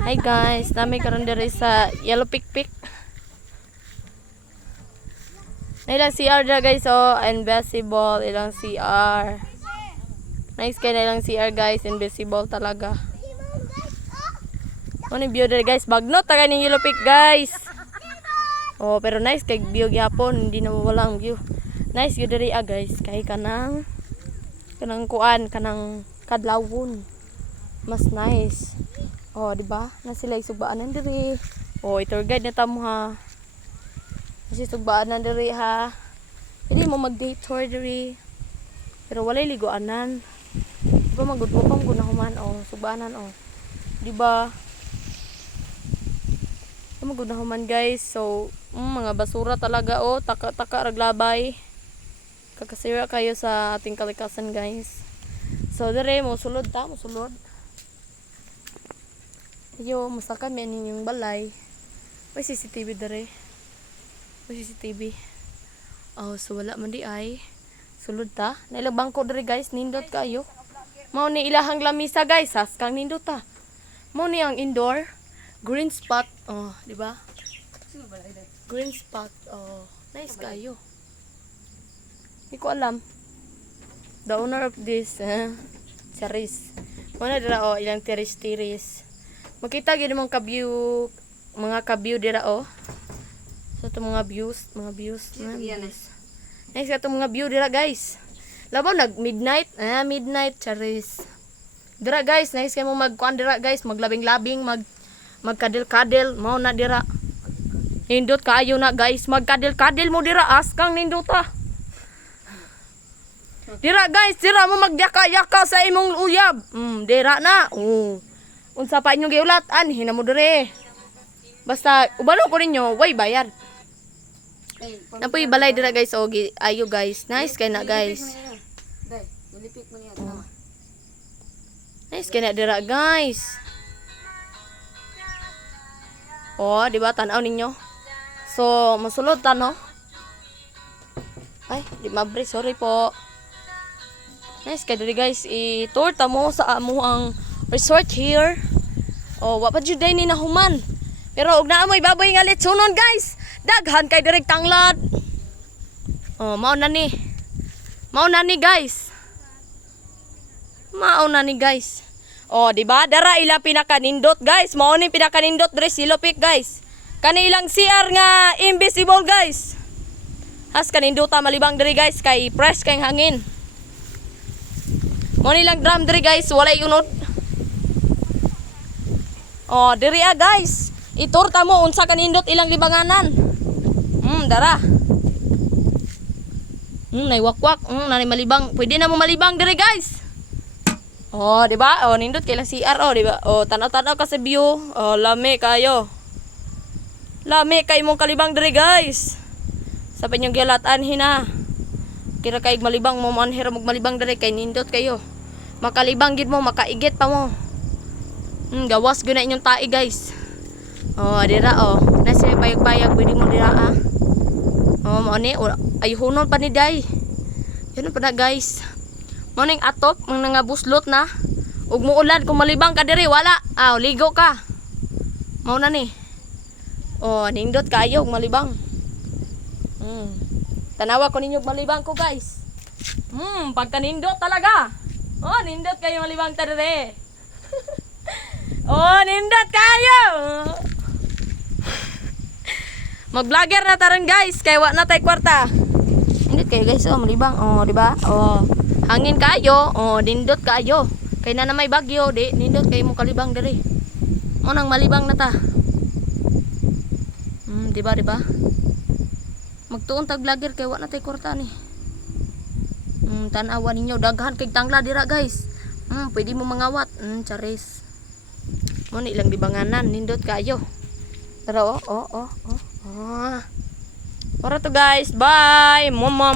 Hi guys, nami karon diri sa Yellow Pikpik. Ilang CR dira guys, oh, invisible ilang CR. Nice kay ilang CR guys, invisible talaga. Ano view diri guys, bagnot ta kay ning Yellow Pik guys. Oh, pero nice kay view gyapon, hindi na walang view. Nice view diri guys, kay kanang kuan, kanang kadlawon. Mas nice. Oh, di ba? Na sila isubaanan diri. Oh, tour guide na tamo ha. Kasi sugbaanan diri ha. Pwede mo mag-day tour diri. Pero walay liguanan. Di ba magudupang gunahuman oh, sugbaanan oh. Di ba? Magunahuman guys. So, mga basura talaga oh, taka-taka raglabay. Kakasira kayo sa ating kalikasan guys. So, diri mo sulod ta, mo sulod. Yo, musaka may ninyong balay. May CCTV dere. May CCTV. Oh, so wala man di ay. Sulod ta. Nailang bangko dere guys, nindot kayo. Mao ni ilahang lamisa guys, has kang nindot ta. Mao ni ang indoor green spot. Oh, di ba? Green spot. Oh, nice kayo. Hindi ko alam. The owner of this, Charis. Muna dira oh, ilang tiris-tiris. Makita gyud mong ka-view, mga ka-view dira oh. So to mga views. Nice ka to mga view dira guys. Labaw nag midnight, midnight Charis. Dira guys, nice kay mo magkuan dira guys, maglabing-labing, magkadil-kadil, mao na dira. Nindot kaayo na guys, magkadil-kadil mo dira askang nindota. Dira guys, dira mo magyaka-yaka sa imong uyab. Dira na. Oh. Unsa pa inyong giulatan, hinamo dire. Basta ubalo ko ninyo, way bayad. Napoy balay dira guys, o ayo guys. Nice kay na guys. Oh. Nice kay na dira guys. Oh, di ba tan-aw ninyo? So, masulod ta no. Ay, di mabre, sorry po. Nice kay diri guys, i-tour ta mo sa amo ang resort here. Oh, wa pa jud ni nahuman. Pero og naa moy baboy nga litsunon guys. Daghan kay direk tanglad. Oh, mao na ni. Mao na ni guys. Mao na ni guys. Oh, di ba? Dara ila pinakanindot guys. Mao ni pinakanindot diri sa Yellow Pik guys. Kani ilang CR nga invisible guys. Has kanindota malibang diri guys kay fresh kay hangin. Mao ni lang drum diri guys, walay unod. Oh, diri guys. Iturta mo unsa kanindot ilang libanganan. Dara. Nay wakwak, nani malibang. Pwede na mo malibang diri guys. Oh, di ba? Oh, nindot kay lang CR oh, di ba? Oh, tanaw-tanaw ka sa view. Oh, lami kayo. Lami kay mong kalibang diri guys. Sa pinyong gilatan hina. Kira kay malibang mo man hira malibang diri kay nindot kayo. Makalibang gid mo, makaigit pa mo. Gawas guna inyong tae guys. Oh, dira oh. Nasa payag-payag pwede mo dira ah. Oh, mo ni ay hunon pa ni day. Yun pa na guys. Mo ning atop, mga buslot na. Ug muulan kung malibang ka diri, wala. Ligo ka. Mao na ni. Oh, nindot kayo ug malibang. Tanawa ko ninyo malibang ko guys. Pagka nindot talaga. Oh, nindot kayo malibang ta diri. Oh, nindot kayo. Mag-vlogger na taron guys, kay wa na tay kwarta. Nindot kayo guys, oh malibang. Oh, di ba? Oh, hangin kayo. Oh, nindot kayo. Kay na may bagyo, di nindot kayo mo kalibang diri. Mo nang malibang na ta. Di ba, di ba? Magtuon tag vlogger kay wa na tay kwarta ni. Tan-awan ninyo daghan kay tangla dira guys. Pwede mo mangawat. Charis. Mo ni lang dibanganan, nindot kayo. Pero oh. Para to guys. Bye. Mama.